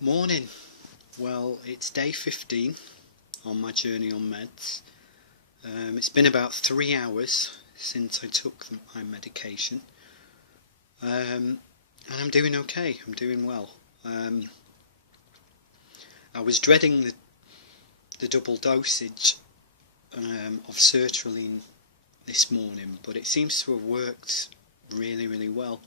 Morning. Well, it's day 15 on my journey on meds. It's been about 3 hours since I took my medication, and I'm doing okay. I'm doing well. I was dreading the double dosage of sertraline this morning, but it seems to have worked really, really well.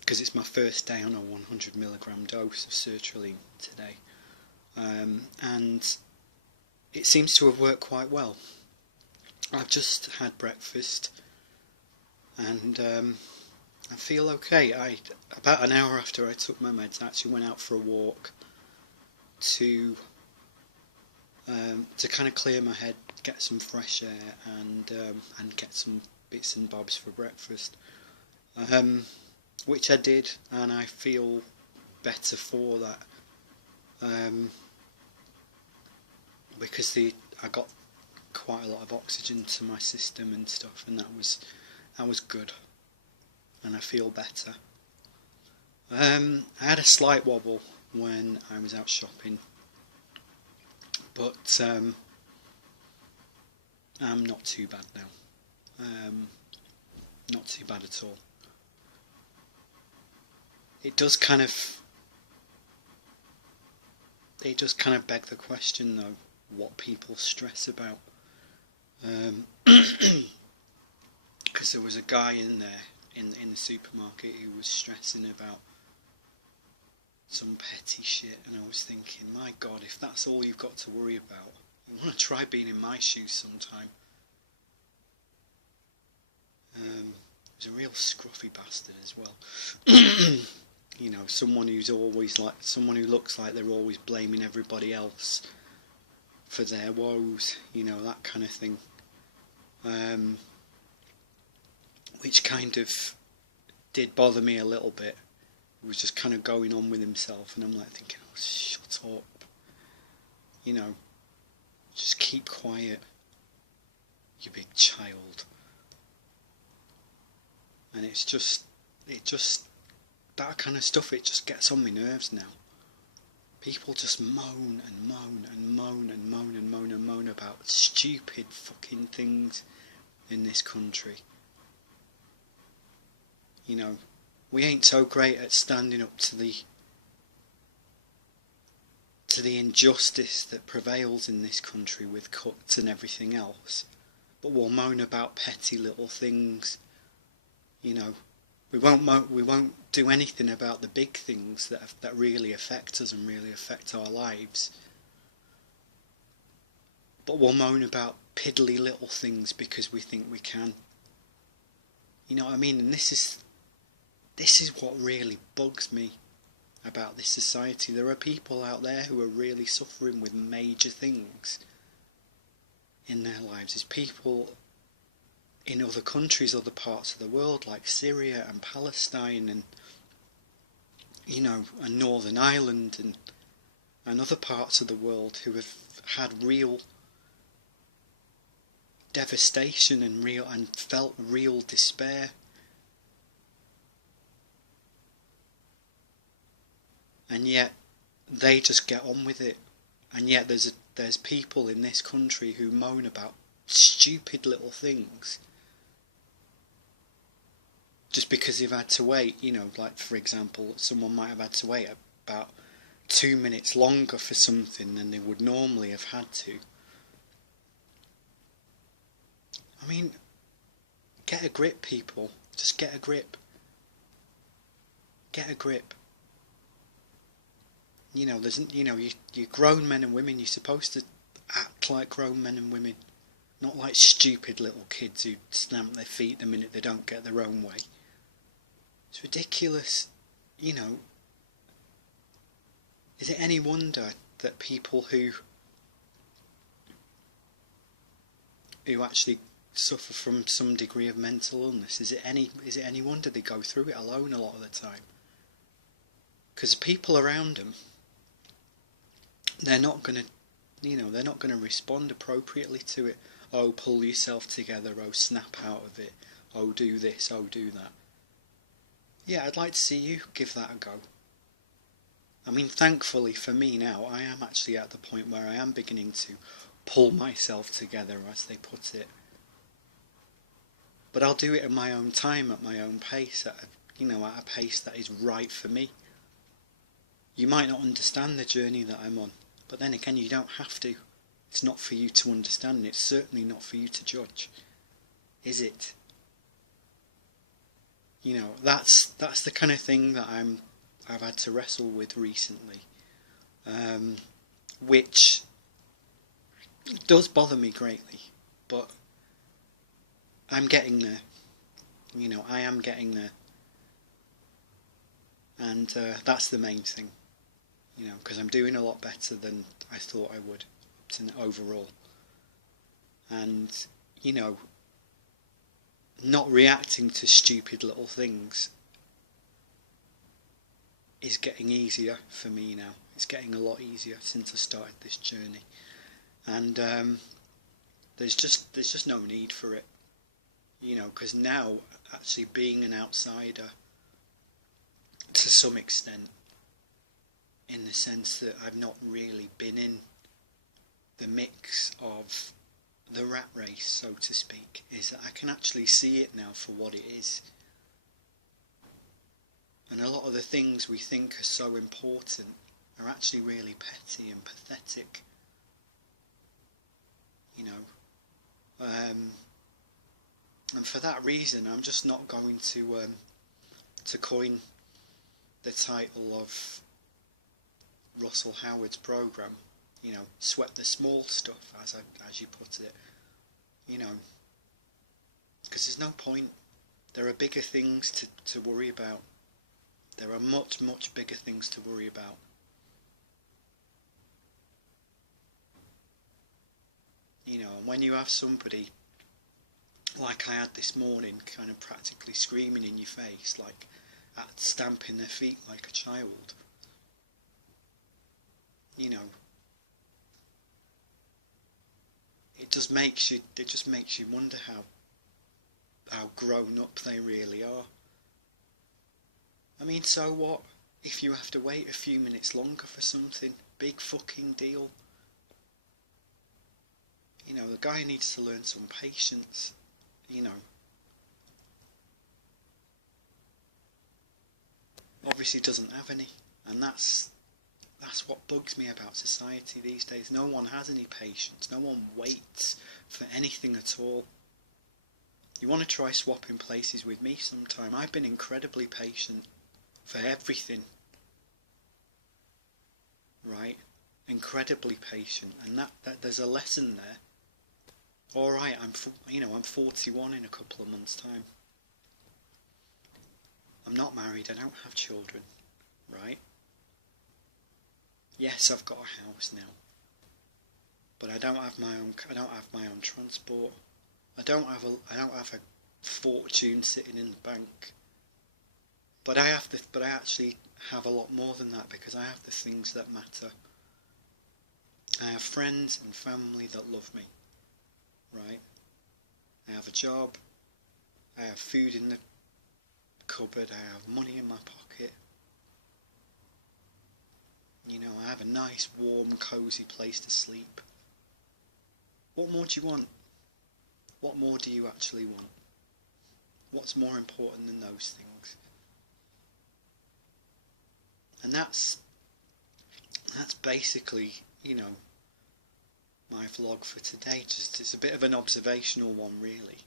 Because it's my first day on a 100 mg dose of sertraline today, and it seems to have worked quite well. I've just had breakfast, and I feel okay. About an hour after I took my meds, I actually went out for a walk to kind of clear my head, get some fresh air, and get some bits and bobs for breakfast. Which I did, and I feel better for that, because I got quite a lot of oxygen to my system and stuff, and that was good, and I feel better. I had a slight wobble when I was out shopping, but I'm not too bad now. Not too bad at all. It does kind of beg the question, though, what people stress about. Because there was a guy in there in the supermarket who was stressing about some petty shit, and I was thinking, my God, if that's all you've got to worry about, I want to try being in my shoes sometime. He was a real scruffy bastard as well. You know, someone who looks like they're always blaming everybody else for their woes, you know, that kind of thing. Which kind of did bother me a little bit. He was just kind of going on with himself, and I'm like thinking, oh, shut up. You know, just keep quiet, you big child. And it just that kind of stuff, it just gets on my nerves now. People just moan and moan and moan and moan and moan and moan about stupid fucking things in this country. You know, we ain't so great at standing up to the injustice that prevails in this country with cuts and everything else, but we'll moan about petty little things. You know, we won't do anything about the big things that really affect us and really affect our lives. But we'll moan about piddly little things because we think we can. You know what I mean? And this is what really bugs me about this society. There are people out there who are really suffering with major things in their lives. There's people in other countries, other parts of the world, like Syria and Palestine, and you know, and Northern Ireland, and other parts of the world, who have had real devastation and felt real despair. And yet they just get on with it. And yet there's people in this country who moan about stupid little things just because they've had to wait. You know, like for example, someone might have had to wait about 2 minutes longer for something than they would normally have had to. I mean, get a grip, people. Just get a grip. Get a grip. You know, you're grown men and women. You're supposed to act like grown men and women, not like stupid little kids who stamp their feet the minute they don't get their own way. It's ridiculous. You know, is it any wonder that people who actually suffer from some degree of mental illness, is it any wonder they go through it alone a lot of the time? Because people around them, they're not going to respond appropriately to it. Oh, pull yourself together. Oh, snap out of it. Oh, do this. Oh, do that. Yeah, I'd like to see you give that a go. I mean, thankfully for me now, I am actually at the point where I am beginning to pull myself together, as they put it. But I'll do it at my own time, at my own pace, at a pace that is right for me. You might not understand the journey that I'm on, but then again, you don't have to. It's not for you to understand, and it's certainly not for you to judge, is it? That's the kind of thing that I've had to wrestle with recently, which does bother me greatly, but I'm getting there. I am getting there, and that's the main thing. Because I'm doing a lot better than I thought I would overall, and not reacting to stupid little things is getting easier for me now. It's getting a lot easier since I started this journey, and there's just no need for it, because now actually being an outsider to some extent, in the sense that I've not really been in the mix of the rat race, so to speak, is that I can actually see it now for what it is. And a lot of the things we think are so important are actually really petty and pathetic. And for that reason, I'm just not going to coin the title of Russell Howard's programme, sweat the small stuff, as you put it, because there's no point. There are bigger things to worry about. There are much, much bigger things to worry about. And when you have somebody like I had this morning, kind of practically screaming in your face, like stamping their feet like a child, it just makes you wonder how grown up they really are. I mean, so what if you have to wait a few minutes longer for something? Big fucking deal. The guy needs to learn some patience, obviously doesn't have any, and that's what bugs me about society these days. No one has any patience. No one waits for anything at all. You want to try swapping places with me sometime? I've been incredibly patient for everything. Right? Incredibly patient, and that there's a lesson there. All right, I'm 41 in a couple of months' time. I'm not married. I don't have children. Right? Yes, I've got a house now, but I don't have my own transport. I don't have a fortune sitting in the bank. But I actually have a lot more than that, because I have the things that matter. I have friends and family that love me. Right? I have a job. I have food in the cupboard. I have money in my pocket. I have a nice, warm, cosy place to sleep. What more do you want? What more do you actually want? What's more important than those things? And that's basically, my vlog for today. It's a bit of an observational one, really,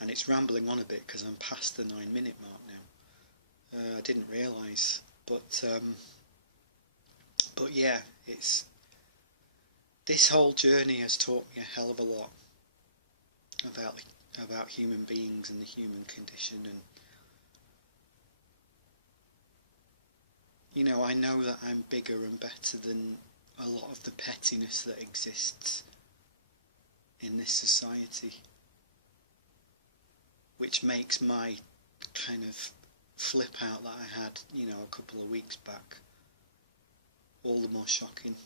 and it's rambling on a bit because I'm past the 9-minute mark now. I didn't realise, but yeah, this whole journey has taught me a hell of a lot about human beings and the human condition, and I know that I'm bigger and better than a lot of the pettiness that exists in this society, which makes my kind of flip out that I had, a couple of weeks back, all the more shocking,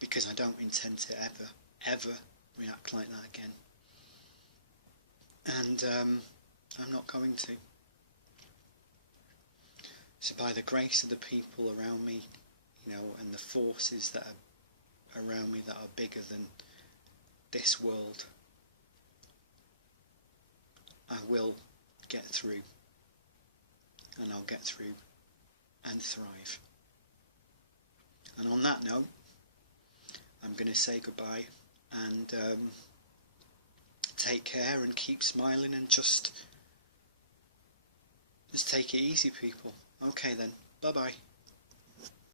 because I don't intend to ever react like that again, and I'm not going to. So by the grace of the people around me, and the forces that are around me that are bigger than this world, I will get through, and I'll get through and thrive. And on that note, I'm going to say goodbye and take care and keep smiling and just take it easy, people. Okay then, bye bye.